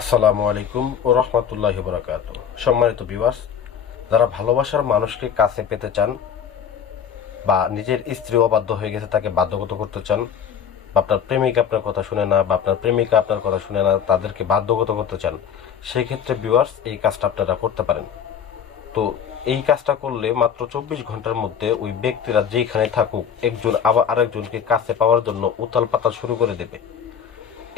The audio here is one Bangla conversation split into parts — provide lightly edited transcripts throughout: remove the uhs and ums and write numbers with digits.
আসসালামু আলাইকুম ও রহমতুল্লাহি ওয়া বারাকাতুহু। সম্মানিত ভিউয়ার্স, যারা ভালোবাসার মানুষকে কাছে পেতে চান বা নিজের স্ত্রী অবাধ্য হয়ে গেছে তাকে বাধ্যগত করতে চান, বা আপনার প্রেমিক আপনার কথা শুনে না বা আপনার প্রেমিকা আপনার কথা শুনে না, তাদেরকে বাধ্যগত করতে চান, সেই ক্ষেত্রে ভিউয়ার্স এই কাজটা আপনারা করতে পারেন। তো এই কাজটা করলে মাত্র 24 ঘন্টার মধ্যে ওই ব্যক্তিরা যেখানে থাকুক একজন আবার আরেকজনকে কাছে পাওয়ার জন্য উথাল পাতাল শুরু করে দেবে।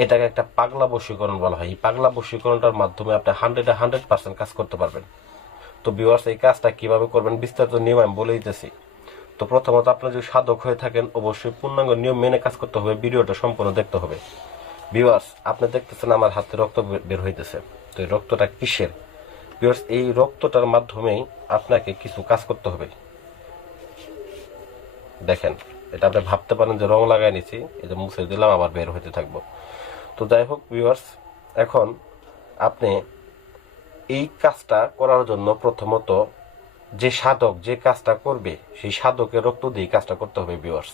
এটাকে একটা পাগলা বশীকরণ বলা হয়। এই পাগলা বশীকরণটার মাধ্যমে আপনি 100% কাজ করতে পারবেন। তো ভিউয়ার্স, এই কাজটা কিভাবে করবেন বিস্তারিত নিয়ম আমি বলে দিতেছি। তো প্রথমত আপনার যদি সাধক হয়ে থাকেন অবশ্যই পূর্ণাঙ্গ নিয়ম মেনে কাজ করতে হবে, ভিডিওটা সম্পূর্ণ দেখতে হবে। ভিউয়ার্স, আপনি দেখতেছেন আমার হাতে রক্ত বের হইতেছে। তো এই রক্তটা কিসের? ভিউয়ার্স, এই রক্তটার মাধ্যমেই আপনাকে কিছু কাজ করতে হবে। দেখেন, এটা আপনি ভাবতে পারেন যে রং লাগাই নিছি, এই যে মুছে দিলাম আবার বের হইতে থাকবো। তো যাই হোক ভিউয়ার্স, এখন আপনি এই কাজটা করার জন্য প্রথমত যে সাধক যে কাজটা করবে সেই সাধকের রক্ত দিয়ে কাজটা করতে হবে ভিউয়ার্স।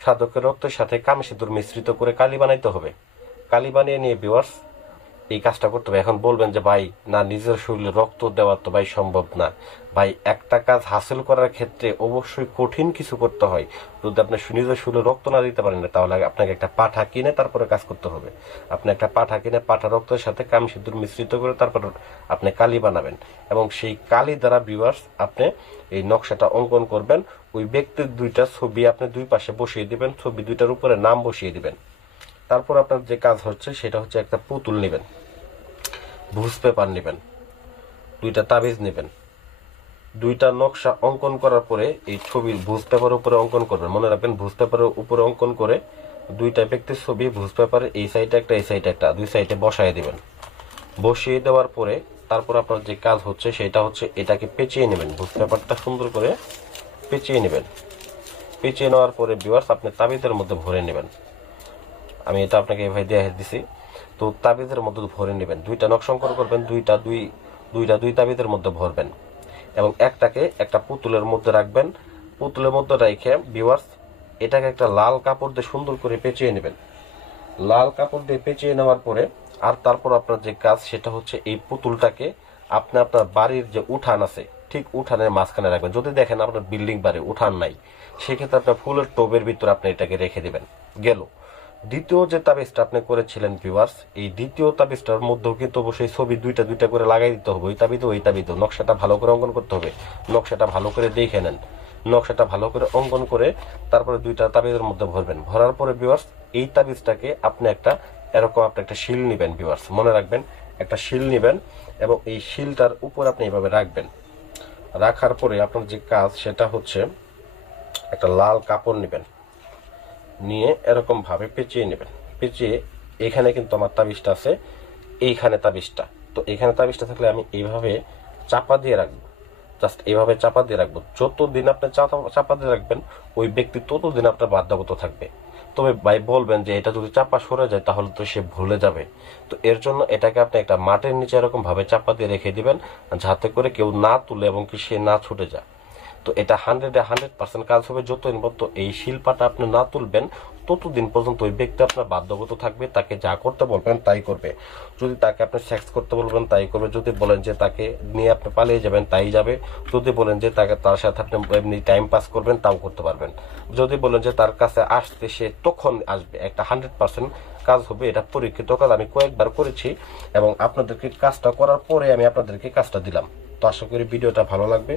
সাধকের রক্তের সাথে কামসিঁদুর মিশ্রিত করে কালি বানাইতে হবে। কালি বানিয়ে নিয়ে ভিউয়ার্স এই কাজটা করতে হবে। এখন বলবেন যে ভাই না, নিজের শরীরে রক্ত দেওয়া তো ভাই সম্ভব না। ভাই, একটা কাজ হাসিল করার ক্ষেত্রে অবশ্যই কঠিন কিছু করতে হয়। যদি আপনি নিজের শরীরে রক্ত না দিতে পারেন না, তাহলে আপনাকে একটা পাঠা কিনে তারপরে কাজ করতে হবে। আপনি একটা পাঠা কিনে পাঠা রক্তের সাথে কামসিঁদুর মিশ্রিত করে তারপর আপনি কালি বানাবেন, এবং সেই কালি দ্বারা ভিউয়ার্স আপনি এই নকশাটা অঙ্কন করবেন। ওই ব্যক্তির দুইটা ছবি আপনি দুই পাশে বসিয়ে দিবেন, ছবি দুইটার উপরে নাম বসিয়ে দিবেন। তারপর আপনার যে কাজ হচ্ছে সেটা হচ্ছে একটা পুতুল নেবেন, ভুজ পেপার নেবেন, দুইটা তাবিজ নেবেন। দুইটা নকশা অঙ্কন করার পরে এই ছবির ভুজ পেপারের উপরে অঙ্কন করবেন। মনে রাখবেন, ভুজ পেপারের উপরে অঙ্কন করে দুইটা ব্যক্তির ছবি ভুজ পেপারে এই সাইডে একটা এই সাইডে একটা দুই সাইডে বসায় দিবেন। বসিয়ে দেওয়ার পরে তারপর আপনার যে কাজ হচ্ছে সেটা হচ্ছে এটাকে পেঁচিয়ে নেবেন। ভুজ পেপারটা সুন্দর করে পেঁচিয়ে নেবেন। পেঁচিয়ে নেওয়ার পরে ভিউয়ার্স আপনি তাবিজের মধ্যে ভরে নেবেন। আমি এটা আপনাকে এভাবে দিয়ে দিছি। তো তাবিজের মধ্যে ভরে নেবেন, দুইটা নকশা অঙ্কন করবেন, দুই তাবিজের মধ্যে ভরবেন, এবং একটাকে একটা পুতুলের মধ্যে রাখবেন। পুতুলের মধ্যে রেখে ভিউয়ার্স এটাকে একটা লাল কাপড় দিয়ে সুন্দর করে পেঁচিয়ে নেবেন। লাল কাপড় দিয়ে পেঁচিয়ে নেওয়ার পরে আর তারপর আপনার যে কাজ সেটা হচ্ছে এই পুতুলটাকে আপনি আপনার বাড়ির যে উঠান আছে ঠিক উঠানের মাঝখানে রাখবেন। যদি দেখেন আপনার বিল্ডিং বাড়ি উঠান নাই, সেক্ষেত্রে আপনার ফুলের টবের ভিতরে আপনি এটাকে রেখে দিবেন। গেল। দ্বিতীয় যে তাবিজটা আপনি করেছিলেন ভিউয়ার্স, এই দ্বিতীয় তাবিজটার মধ্যেও কিন্তু অবশ্যই ছবি দুইটা দুইটা করে লাগাই দিতে হবে। ওই তাবিজও নকশাটা ভালো করে অঙ্কন করতে হবে। নকশাটা ভালো করে দেখে নেন। নকশাটা ভালো করে অঙ্কন করে তারপরে দুইটা তাবিজের মধ্যে ভরবেন। ভরার পরে ভিউয়ার্স এই তাবিজটাকে আপনি আপনি একটা শিল নেবেন ভিউয়ার্স, মনে রাখবেন একটা শিল নেবেন, এবং এই শিলটার উপর আপনি এইভাবে রাখবেন। রাখার পরে আপনার যে কাজ সেটা হচ্ছে একটা লাল কাপড় নেবেন, নিয়ে এরকম ভাবে পেঁচিয়ে নেবেন। পেঁচিয়ে এখানে কিন্তু আমার তাবিজটা আছে, এইখানে তাবিজটা। তো এখানে তাবিজটা থাকলে আমি এইভাবে চাপা দিয়ে রাখবো। জাস্ট এইভাবে চাপা দিয়ে রাখবো। যতদিন আপনি চাপা দিয়ে রাখবেন ওই ব্যক্তি ততদিন আপনার বাধ্যগত থাকবে। তবে ভাই বলবেন যে এটা যদি চাপা সরে যায় তাহলে তো সে ভুলে যাবে। তো এর জন্য এটাকে আপনি একটা মাটির নিচে এরকম ভাবে চাপা দিয়ে রেখে দিবেন, যাতে করে কেউ না তুলে এবং কি সে না ছুটে যায়। তো এটা 100% কাজ হবে। যতদিন পর্যন্ত এই শিল্পাটা আপনি না তুলবেন ততদিন পর্যন্ত ওই ব্যক্তি আপনার বাধ্যগত থাকবে। তাকে যা করতে বলবেন তাই করবে। যদি তাকে আপনি সেক্স করতে বলবেন তাই করবে। যদি বলেন যে তাকে নিয়ে আপনি পালিয়ে যাবেন তাই যাবে। যদি বলেন যে তার সাথে আপনি এমনি টাইম পাস করবেন তাও করতে পারবেন। যদি বলেন যে তার কাছে আসতে সে তখন আসবে। একটা 100% কাজ হবে। এটা পরীক্ষিত কাজ, আমি কয়েকবার করেছি এবং আপনাদেরকে কাজটা করার পরে আমি আপনাদেরকে কাজটা দিলাম। তো আশা করি ভিডিওটা ভালো লাগবে।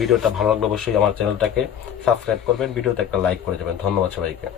ভিডিওটা ভালো লাগলে অবশ্যই আমার চ্যানেলটাকে সাবস্ক্রাইব করবেন, ভিডিওতে একটা লাইক করে দেবেন। ধন্যবাদ সবাইকে।